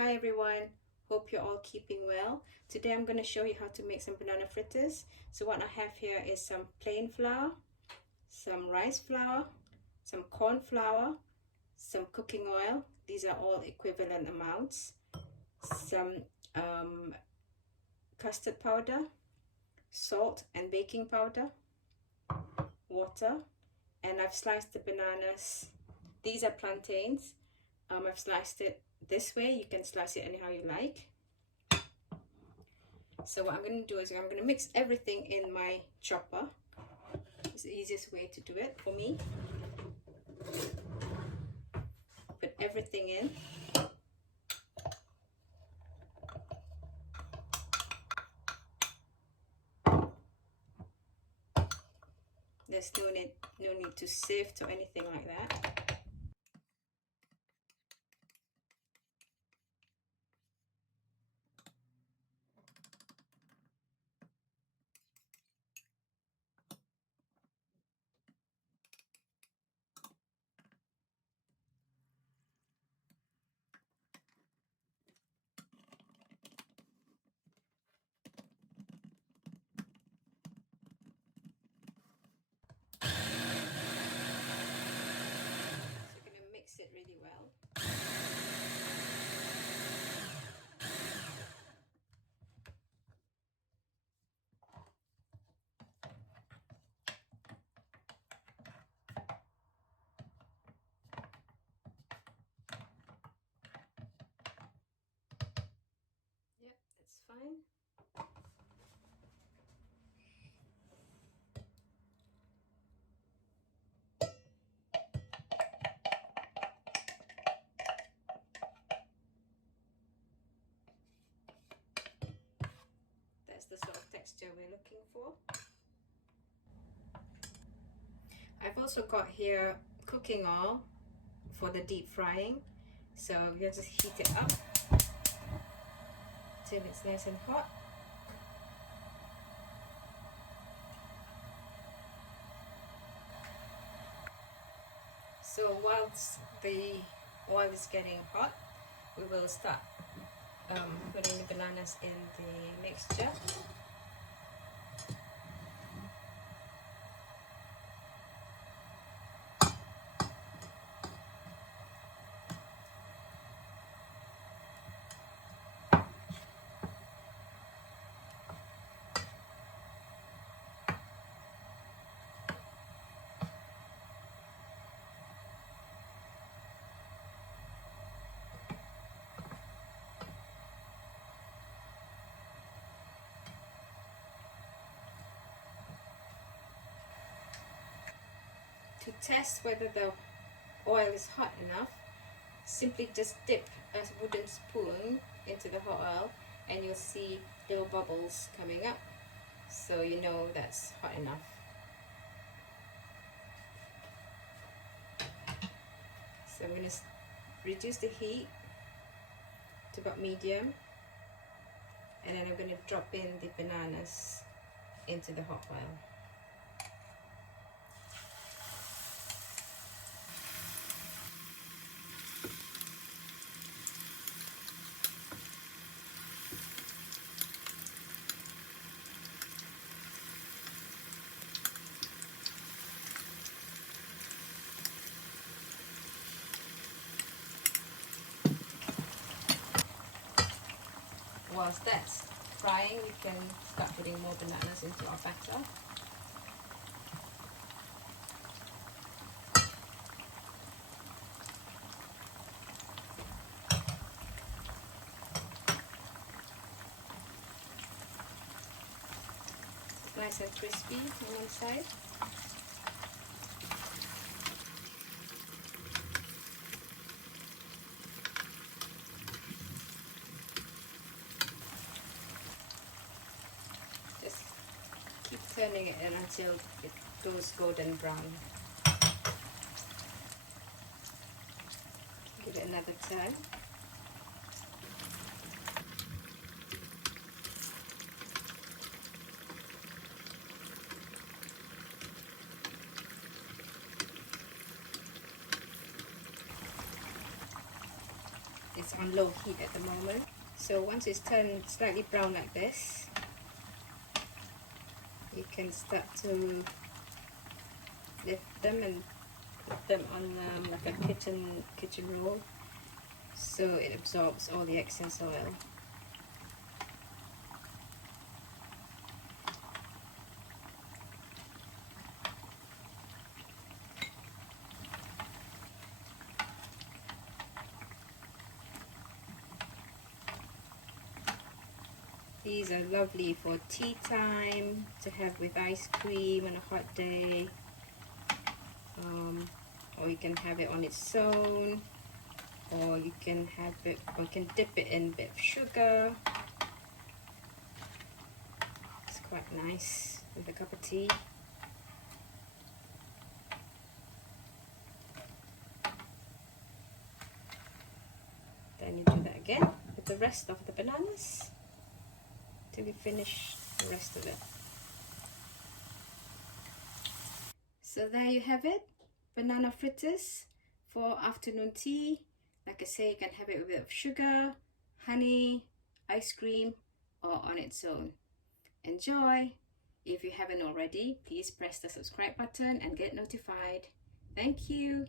Hi everyone, hope you're all keeping well. Today I'm going to show you how to make some banana fritters. So what I have here is some plain flour, some rice flour, some corn flour, some cooking oil. These are all equivalent amounts. Some custard powder, salt and baking powder, water, and I've sliced the bananas. These are plantains. I've sliced it this way. You can slice it anyhow you like. So what I'm going to do is I'm going to mix everything in my chopper. It's the easiest way to do it for me. Put everything in. There's no need to sift or anything like that. So you're going to mix it really well. Yep, that's fine. That's the sort of texture we're looking for. I've also got here cooking oil for the deep frying. So you just heat it up till it's nice and hot. So whilst the oil is getting hot, we will start putting the bananas in the mixture. To test whether the oil is hot enough, simply just dip a wooden spoon into the hot oil and you'll see little bubbles coming up, so you know that's hot enough. So I'm going to reduce the heat to about medium, and then I'm going to drop in the bananas into the hot oil. Whilst that's frying, we can start putting more bananas into our batter. Nice and crispy on one side. Just keep turning it in until it goes golden brown. Give it another turn. it's on low heat at the moment. So once it's turned slightly brown like this, you can start to lift them and put them on like a kitchen roll, so it absorbs all the excess oil. These are lovely for tea time, to have with ice cream on a hot day, or you can have it on its own, or you can have it, or you can dip it in a bit of sugar. It's quite nice with a cup of tea. Then you do that again with the rest of the bananas till you finish the rest of it. So there you have it, banana fritters for afternoon tea. Like I say, you can have it with a bit of sugar, honey, ice cream, or on its own. Enjoy! If you haven't already, please press the subscribe button and get notified. Thank you!